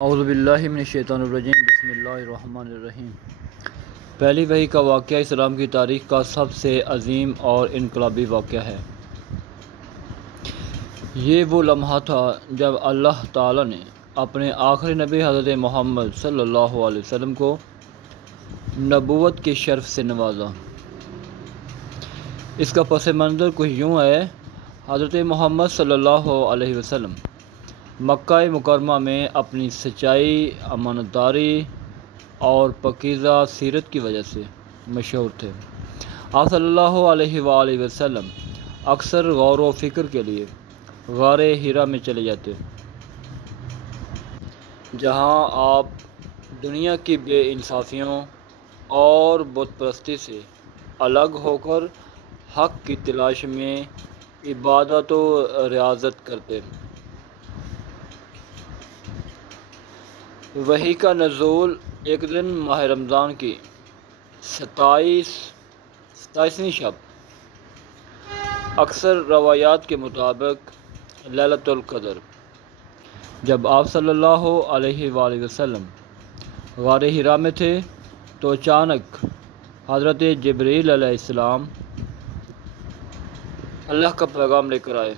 اعوذ باللہ من الشیطان الرجیم بسم اللہ الرحمن الرحیم۔ پہلی وحی کا واقعہ اسلام کی تاریخ کا سب سے عظیم اور انقلابی واقعہ ہے۔ یہ وہ لمحہ تھا جب اللہ تعالیٰ نے اپنے آخری نبی حضرت محمد صلی اللہ علیہ وسلم کو نبوت کے شرف سے نوازا۔ اس کا پس منظر کچھ یوں ہے۔ حضرت محمد صلی اللہ علیہ وسلم مکہ مکرمہ میں اپنی سچائی، امانتداری اور پاکیزہ سیرت کی وجہ سے مشہور تھے۔ آپ صلی اللہ علیہ وآلہ وسلم اکثر غور و فکر کے لیے غار حرا میں چلے جاتے، جہاں آپ دنیا کی بے انصافیوں اور بت پرستی سے الگ ہو کر حق کی تلاش میں عبادت و ریاضت کرتے۔ وحی کا نزول ایک دن ماہ رمضان کی 27ویں شب، اکثر روایات کے مطابق لیلۃ القدر، جب آپ صلی اللہ علیہ وآلہ وسلم غار حرا میں تھے تو اچانک حضرت جبرائیل علیہ السلام اللہ کا پیغام لے کر آئے۔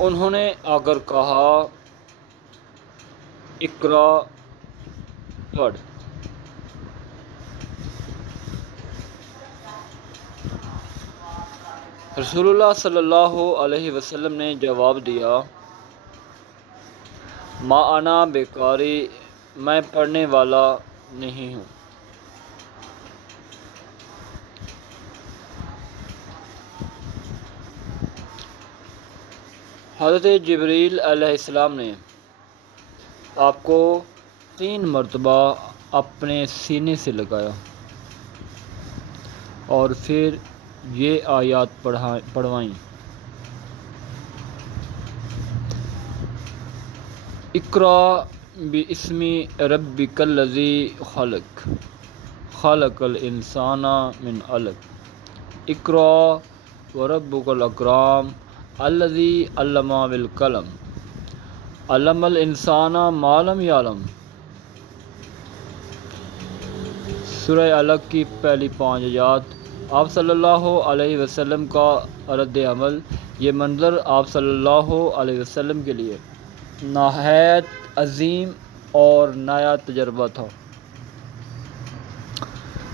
انہوں نے آ کر کہا، اقرا، پڑھ۔ رسول اللہ صلی اللہ علیہ وسلم نے جواب دیا، ما انا بقاری، میں پڑھنے والا نہیں ہوں۔ حضرت جبرائیل علیہ السلام نے آپ کو 3 مرتبہ اپنے سینے سے لگایا اور پھر یہ آیات پڑھوائیں، اقرا باسم ربک الذی خلق، خلق الانسان من علق، اقرا وربک الاکرم الذی علم بالقلم، علم الانسان ما لم یعلم۔ سورہ علق کی پہلی 5 آیات۔ آپ صلی اللہ علیہ وسلم کا رد عمل۔ یہ منظر آپ صلی اللہ علیہ وسلم کے لیے نہایت عظیم اور نیا تجربہ تھا۔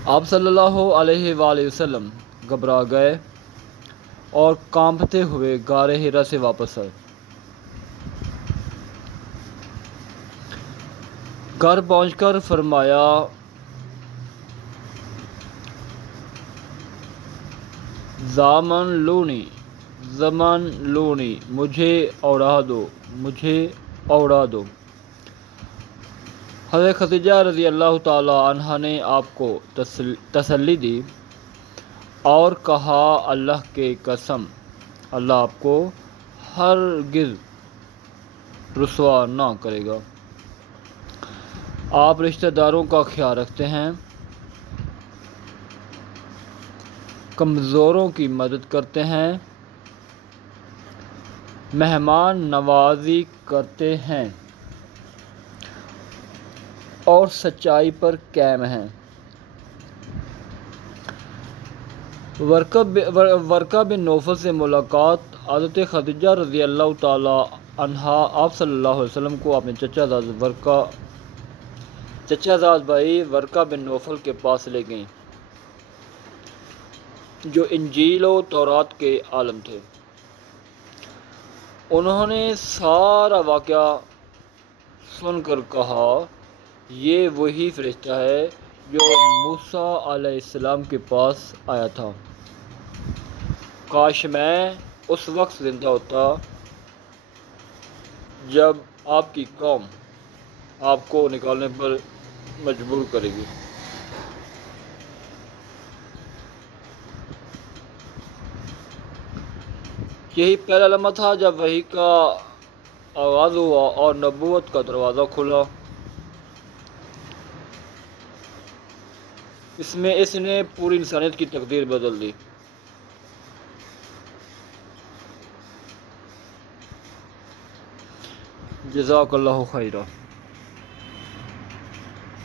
آپ صلی اللہ علیہ وآلہ وسلم گھبرا گئے اور کانپتے ہوئے غار حرا سے واپس آئے۔ گھر پہنچ کر فرمایا، زامن لونی، مجھے اوڑھا دو۔ حضرت خدیجہ رضی اللہ تعالی عنہا نے آپ کو تسلی دی اور کہا، اللہ کی قسم، اللہ آپ کو ہرگز رسوا نہ کرے گا۔ آپ رشتہ داروں کا خیال رکھتے ہیں، کمزوروں کی مدد کرتے ہیں، مہمان نوازی کرتے ہیں اور سچائی پر قائم ہیں۔ ورقہ بن نوفل سے ملاقات۔ حضرت خدیجہ رضی اللہ تعالی عنہا آپ صلی اللہ علیہ وسلم کو اپنے چچا زاد بھائی ورقہ بن نوفل کے پاس لے گئیں، جو انجیل و تورات کے عالم تھے۔ انہوں نے سارا واقعہ سن کر کہا، یہ وہی فرشتہ ہے جو موسیٰ علیہ السلام کے پاس آیا تھا۔ کاش میں اس وقت زندہ ہوتا جب آپ کی قوم آپ کو نکالنے پر مجبور کرے گی۔ یہی پہلا لمحہ تھا جب وحی کا آغاز ہوا اور نبوت کا دروازہ کھلا۔ اس نے پوری انسانیت کی تقدیر بدل دی۔ جزاک اللہ خیرہ.